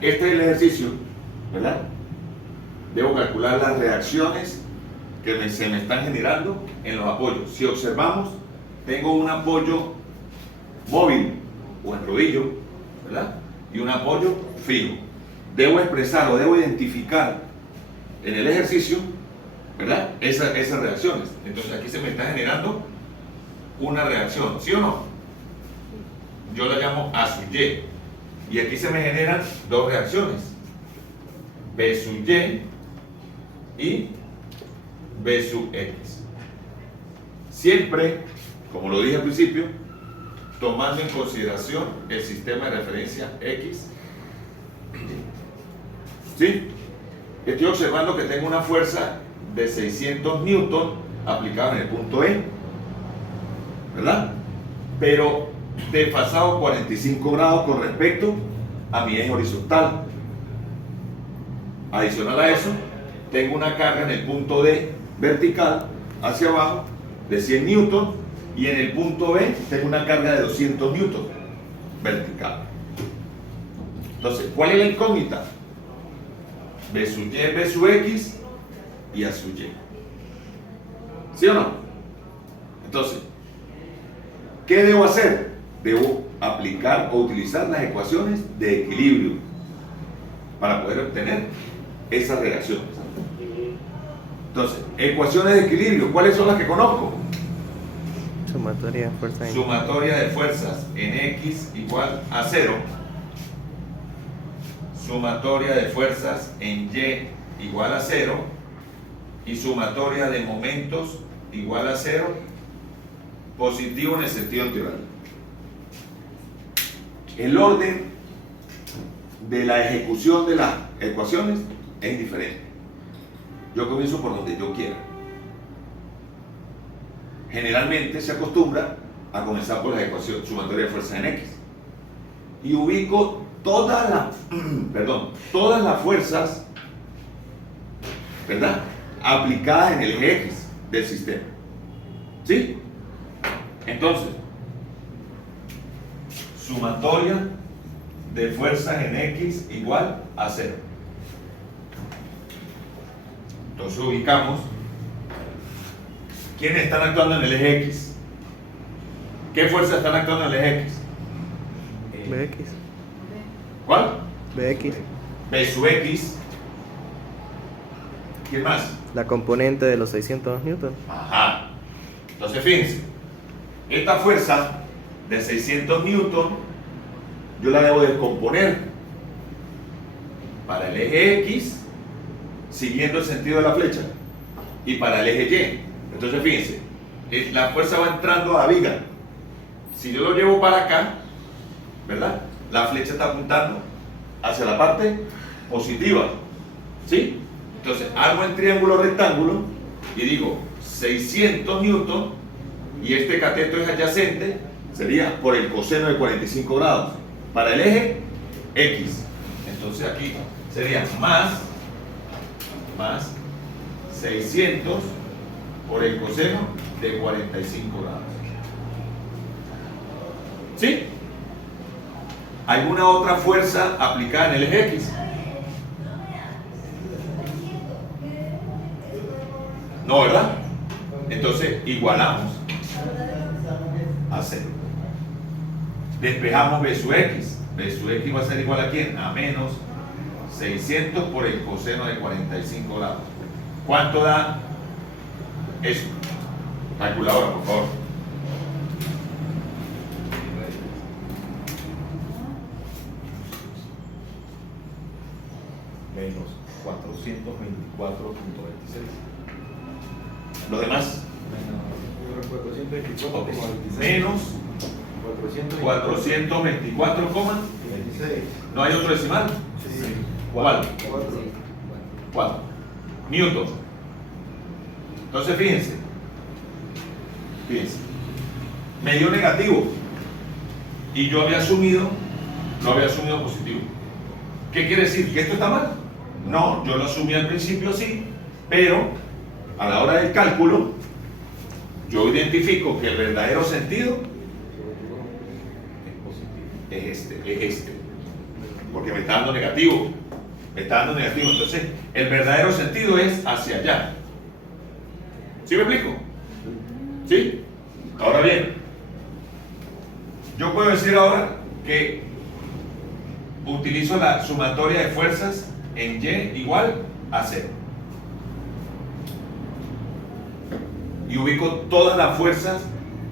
este es el ejercicio, ¿verdad? Debo calcular las reacciones que se me están generando en los apoyos. Si observamos, tengo un apoyo móvil o en rodillo, ¿verdad? Y un apoyo fijo. Debo expresar o debo identificar en el ejercicio, ¿verdad? Esas reacciones. Entonces aquí se me está generando una reacción, ¿sí o no? Yo la llamo A sub Y. Y aquí se me generan dos reacciones, B sub Y y B sub X. Siempre, como lo dije al principio, tomando en consideración el sistema de referencia X. ¿Sí? Estoy observando que tengo una fuerza de 600 newton aplicada en el punto E, ¿verdad? Pero desfasado 45 grados con respecto a mi eje horizontal. Adicional a eso, tengo una carga en el punto D vertical hacia abajo de 100 newton y en el punto B tengo una carga de 200 newton vertical. Entonces, ¿cuál es la incógnita? B sub Y, B sub X y A sub Y. ¿Sí o no? Entonces, ¿qué debo hacer? Debo aplicar o utilizar las ecuaciones de equilibrio para poder obtener esas reacciones. Entonces, ecuaciones de equilibrio, ¿cuáles son las que conozco? Sumatoria de fuerzas en Sumatoria de fuerzas en X igual a 0. Sumatoria de fuerzas en Y igual a 0. Y sumatoria de momentos igual a 0. Positivo en el sentido antirradial. El orden de la ejecución de las ecuaciones es diferente. Yo comienzo por donde yo quiera. Generalmente se acostumbra a comenzar por la ecuación sumatoria de fuerzas en X y ubico todas las fuerzas, ¿verdad?, aplicadas en el eje X del sistema. ¿Sí? Entonces, sumatoria de fuerzas en X igual a 0. Entonces ubicamos quiénes están actuando en el eje X. ¿Qué fuerzas están actuando en el eje X? BX. ¿Cuál? BX. B sub X. ¿Quién más? La componente de los 600 newton. Ajá. Entonces fíjense, esta fuerza de 600 newton yo la debo descomponer para el eje X siguiendo el sentido de la flecha y para el eje Y. Entonces fíjense, la fuerza va entrando a la viga. Si yo lo llevo para acá, ¿verdad?, la flecha está apuntando hacia la parte positiva. ¿Sí? Entonces hago el triángulo rectángulo y digo 600 newton y este cateto es adyacente, sería por el coseno de 45 grados para el eje X. Entonces aquí sería más 600 por el coseno de 45 grados. ¿Sí? ¿Alguna otra fuerza aplicada en el eje X? No, ¿verdad? Entonces igualamos a 0. Despejamos B sub X. B sub X va a ser igual a ¿quién? A menos 600 por el coseno de 45 grados. ¿Cuánto da eso? Calculadora, por favor. Menos 424.26. ¿Lo demás? Okay. Menos 424, ¿no hay otro decimal? Sí. ¿Cuál? 4 newton. Entonces fíjense, me dio negativo y yo había asumido positivo. ¿Qué quiere decir? ¿Que esto está mal? No, yo lo asumí al principio sí, pero a la hora del cálculo yo identifico que el verdadero sentido es este. porque me está dando negativo. Me está dando negativo. Entonces, el verdadero sentido es hacia allá. ¿Sí me explico? ¿Sí? Ahora bien, yo puedo decir ahora que utilizo la sumatoria de fuerzas en Y igual a 0. Y ubico todas las fuerzas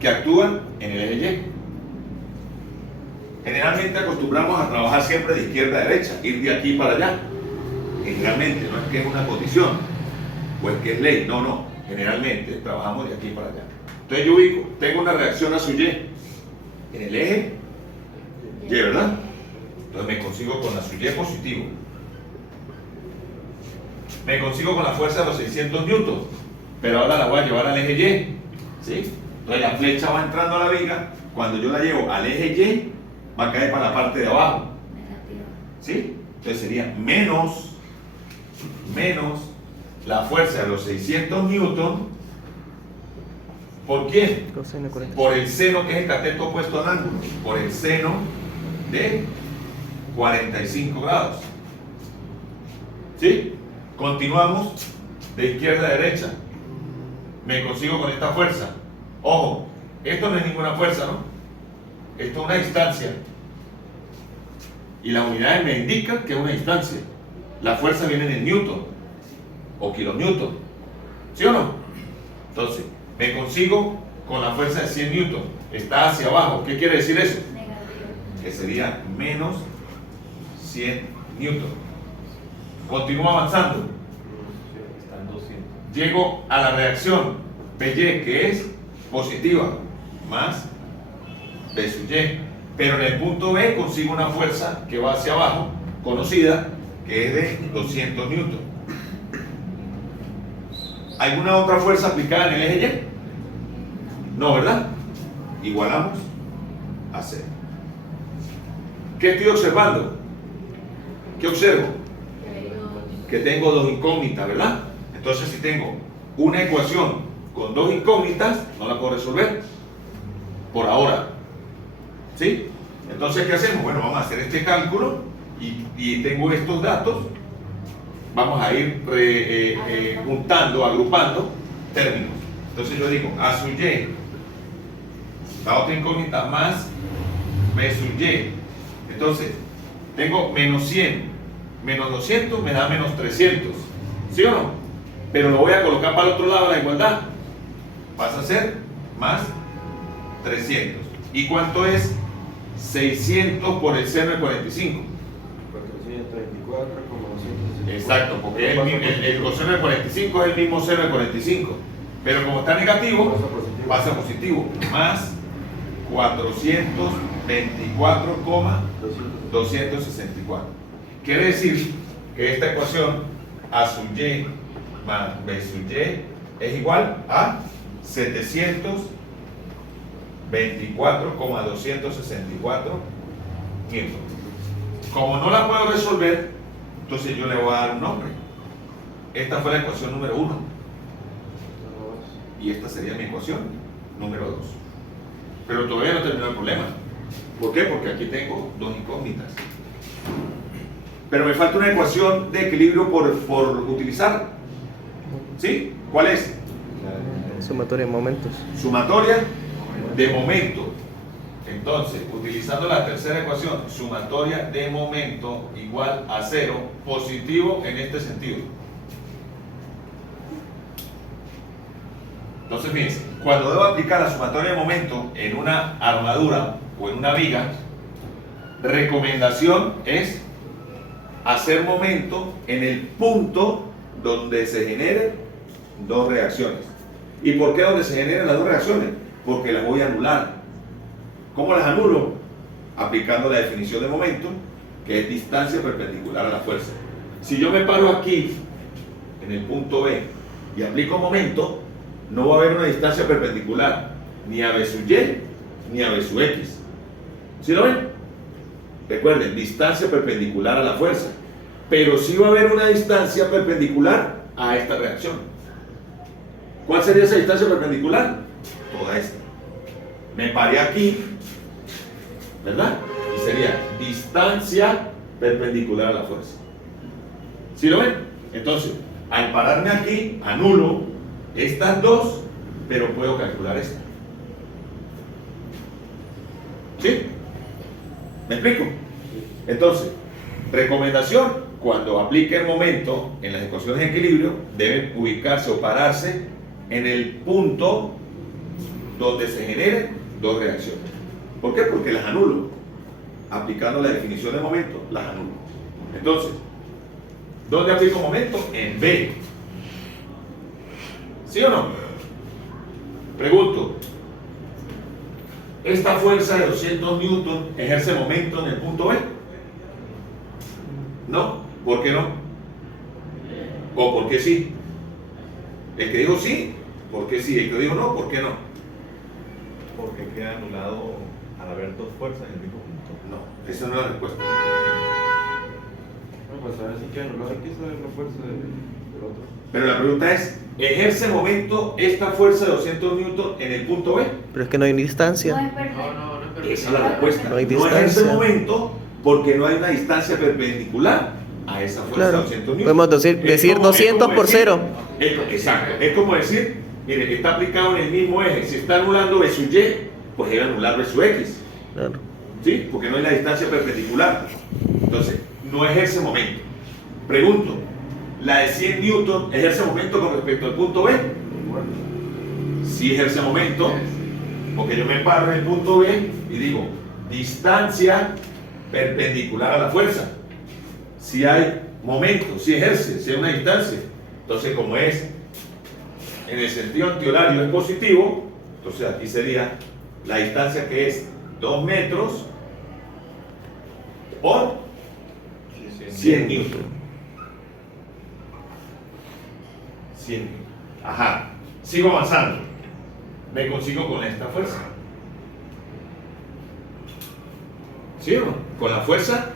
que actúan en el eje Y. Generalmente acostumbramos a trabajar siempre de izquierda a derecha, ir de aquí para allá. Generalmente, no es que es una condición, o es que es ley, no. Generalmente trabajamos de aquí para allá. Entonces yo ubico, tengo una reacción a su Y en el eje Y, ¿verdad? Entonces me consigo con la su Y positivo. Me consigo con la fuerza de los 600 newtons, pero ahora la voy a llevar al eje Y, ¿sí? Entonces la flecha va entrando a la viga, cuando yo la llevo al eje Y, va a caer para la parte de abajo, ¿sí? Entonces sería menos la fuerza de los 600 newtons, ¿por quién? Coseno 40. Por el seno, que es el cateto opuesto al ángulo, por el seno de 45 grados. ¿Sí? Continuamos de izquierda a derecha. Me consigo con esta fuerza. Ojo, esto no es ninguna fuerza, ¿no? Esto es una distancia. Y las unidades me indican que es una distancia. La fuerza viene en newton o kilonewton. ¿Sí o no? Entonces, me consigo con la fuerza de 100 newton. Está hacia abajo. ¿Qué quiere decir eso? Negativo. Que sería menos 100 newton. Continúo avanzando. Están 200. Llego a la reacción BY, que es positiva, más B sub Y. Pero en el punto B consigo una fuerza que va hacia abajo, conocida, que es de 200 newton. ¿Alguna otra fuerza aplicada en el eje Y? No, ¿verdad? Igualamos a 0. ¿Qué estoy observando? ¿Qué observo? Que tengo dos incógnitas, ¿verdad? Entonces, si tengo una ecuación con dos incógnitas, no la puedo resolver por ahora. ¿Sí? Entonces, ¿qué hacemos? Bueno, vamos a hacer este cálculo y tengo estos datos. Vamos a ir juntando, agrupando términos. Entonces yo digo A sub Y, la otra incógnita, más B sub Y. Entonces, tengo menos 100, menos 200 me da menos 300. ¿Sí o no? Pero lo voy a colocar para el otro lado de la igualdad. Pasa a ser más 300. ¿Y cuánto es 600 por el seno de 45? 434,264. Exacto, porque el coseno de 45 es el mismo seno de 45. Pero como está negativo, pasa positivo. Más 424,264. Quiere decir que esta ecuación A sub Y más B sub Y es igual a 724,264 newton. Como no la puedo resolver, entonces yo le voy a dar un nombre. Esta fue la ecuación número 1 y esta sería mi ecuación número 2. Pero todavía no terminó el problema. ¿Por qué? Porque aquí tengo dos incógnitas. Pero me falta una ecuación de equilibrio por utilizar. ¿Sí? ¿Cuál es? Sumatoria de momentos. Sumatoria de momento. Entonces, utilizando la tercera ecuación, sumatoria de momento igual a 0, positivo en este sentido. Entonces, fíjense, cuando debo aplicar la sumatoria de momento en una armadura o en una viga, recomendación es hacer momento en el punto donde se generen dos reacciones. ¿Y por qué donde se generan las dos reacciones? Porque las voy a anular. ¿Cómo las anulo? Aplicando la definición de momento, que es distancia perpendicular a la fuerza. Si yo me paro aquí, en el punto B, y aplico momento, no va a haber una distancia perpendicular ni a B sub Y ni a B sub X. ¿Sí lo ven? Recuerden, distancia perpendicular a la fuerza. Pero sí va a haber una distancia perpendicular a esta reacción. ¿Cuál sería esa distancia perpendicular? Toda esta. Me paré aquí, ¿verdad? Y sería distancia perpendicular a la fuerza. ¿Sí lo ven? Entonces, al pararme aquí, anulo estas dos, pero puedo calcular esta. ¿Sí? ¿Me explico? Entonces, recomendación, cuando aplique el momento en las ecuaciones de equilibrio, deben ubicarse o pararse en el punto donde se generen dos reacciones. ¿Por qué? Porque las anulo. Aplicando la definición de momento, las anulo. Entonces, ¿dónde aplico momento? En B. ¿Sí o no? Pregunto, ¿esta fuerza de 200 newton ejerce momento en el punto B? ¿No? ¿Por qué no? ¿O por qué sí? El que dijo sí, ¿por qué sí? El que dijo no, ¿por qué no? Porque queda anulado al haber dos fuerzas en el mismo punto. No, esa no es la respuesta. No, pues ahora sí que anular aquí está la fuerza del otro. Pero la pregunta es, ¿ejerce momento esta fuerza de 200 newton en el punto B? Pero es que no hay distancia. No es perfecto. No es perfecto. Esa es la respuesta. No hay No ejerce distancia. momento porque no hay una distancia perpendicular a esa fuerza Claro. de 200 newton. Podemos decir Es como- 200 es como por decir- cero. Exacto. Es como decir, mire, está aplicado en el mismo eje. Si está anulando B sub Y, pues debe anular B sub X. Claro. ¿Sí? Porque no hay la distancia perpendicular. Entonces, no ejerce momento. Pregunto, ¿la de 100 newton ejerce momento con respecto al punto B? Sí ejerce momento, porque yo me paro en el punto B y digo, distancia perpendicular a la fuerza. Si hay momento, si ejerce, si hay una distancia. Entonces, como es en el sentido antihorario es positivo, entonces aquí sería la distancia que es 2 metros por 100 newton. 100 newton. Ajá. Sigo avanzando. Me consigo con esta fuerza. ¿Sí o no? Con la fuerza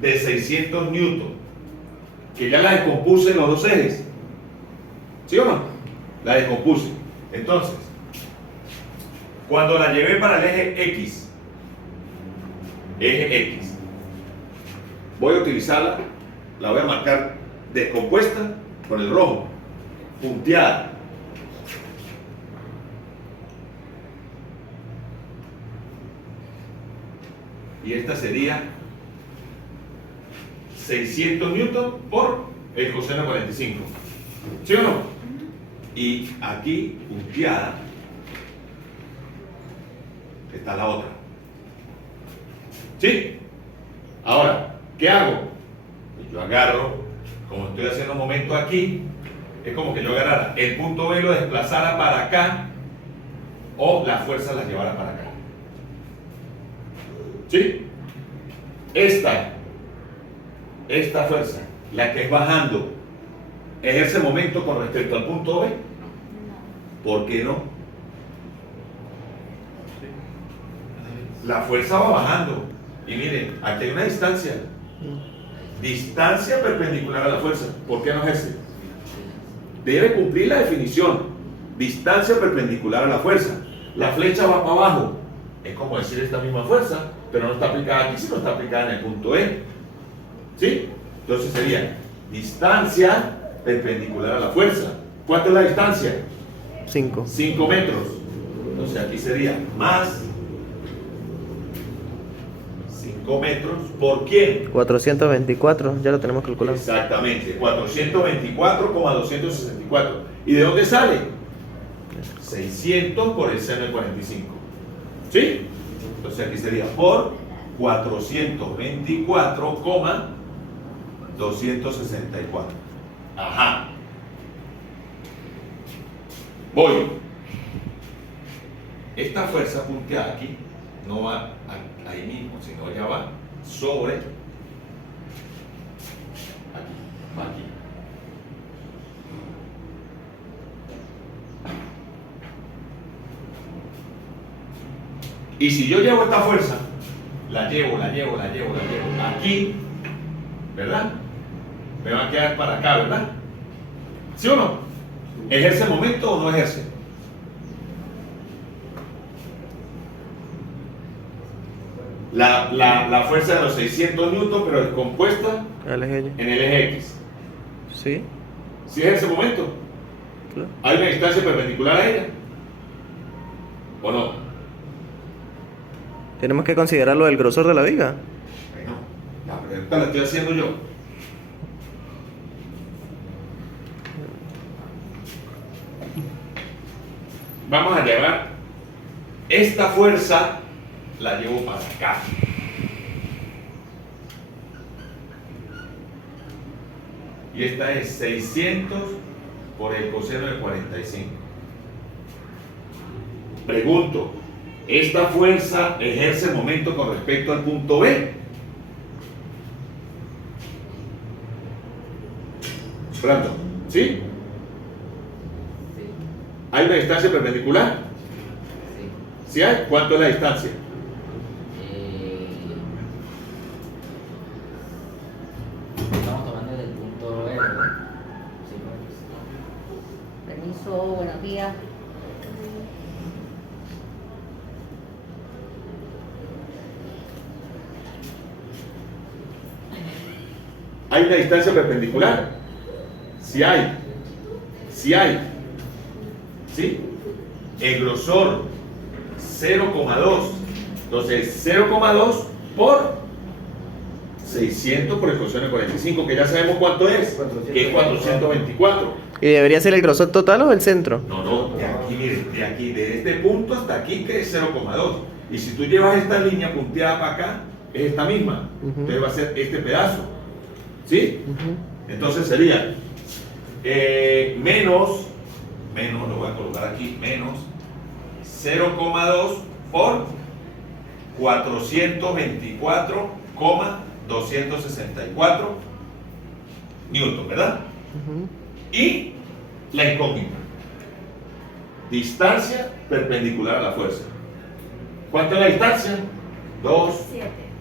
de 600 newton, que ya la descompuse en los dos ejes. ¿Sí o no? La descompuse. Entonces, cuando la llevé para el eje X, voy a utilizarla, la voy a marcar descompuesta con el rojo, punteada. Y esta sería 600 newton por el coseno 45. ¿Sí o no? Y aquí, punteada, está la otra. ¿Sí? Ahora, ¿qué hago? Yo agarro, como estoy haciendo un momento aquí, es como que yo agarrara el punto B y lo desplazara para acá, o la fuerza la llevara para acá. ¿Sí? Esta fuerza, la que es bajando, ¿ejerce momento con respecto al punto B? ¿Por qué no? La fuerza va bajando. Y miren, aquí hay una distancia. Distancia perpendicular a la fuerza. ¿Por qué no ejerce? Debe cumplir la definición. Distancia perpendicular a la fuerza. La flecha va para abajo. Es como decir esta misma fuerza, pero no está aplicada aquí, sino está aplicada en el punto E. ¿Sí? Entonces sería distancia perpendicular a la fuerza. ¿Cuánto es la distancia? 5. 5 metros. Entonces aquí sería más 5 metros. ¿Por quién? 424, ya lo tenemos calculado. Exactamente, 424,264. ¿Y de dónde sale? 600 por el seno de 45. ¿Sí? Entonces aquí sería por 424,264. Ajá. Voy. Esta fuerza punteada aquí no va ahí mismo, sino ya va sobre aquí, va aquí. Y si yo llevo esta fuerza, la llevo aquí, ¿verdad? Me va a quedar para acá, ¿verdad? ¿Sí o no? ¿Ejerce momento o no ejerce? la fuerza de los 600 newton, pero descompuesta Al eje Y. en el eje X. Sí, ¿Sí es ese momento? claro. ¿Hay una distancia perpendicular a ella? ¿O no? Tenemos que considerar lo del grosor de la viga. Bueno, la pregunta la estoy haciendo yo. Vamos a llevar esta fuerza, la llevo para acá. Y esta es 600 por el coseno de 45. Pregunto, ¿esta fuerza ejerce momento con respecto al punto B? Brandon, ¿sí? Sí, ¿Hay una distancia perpendicular? sí. ¿Sí hay? ¿Cuánto es la distancia? Estamos tomando desde el punto E, ¿verdad? Sí, pues. Permiso, buenos días. ¿Hay una distancia perpendicular? Sí hay. Sí hay. ¿Sí? El grosor 0,2. Entonces 0,2 por 600 por el coseno de 45, que ya sabemos cuánto es, que es 424. ¿Y debería ser el grosor total o el centro? No, no, de aquí, mire, de aquí, de este punto hasta aquí, que es 0,2. Y si tú llevas esta línea punteada para acá, es esta misma. Ujú. Entonces va a ser este pedazo. ¿Sí? Ujú. Entonces sería menos, lo voy a colocar aquí, menos 0,2 por 424,264 newton, ¿verdad? Ujú. Y la incógnita, distancia perpendicular a la fuerza. ¿Cuánto es la distancia? 2,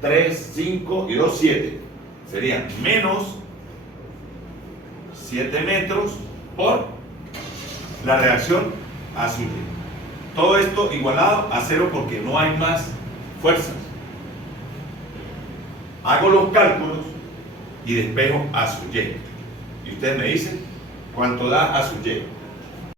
3, 5 y 2, 7. Sería menos 7 metros por la reacción A sub Y. Todo esto igualado a 0 porque no hay más fuerzas. Hago los cálculos y despejo A sub Y. Y ustedes me dicen cuánto da A sub Y.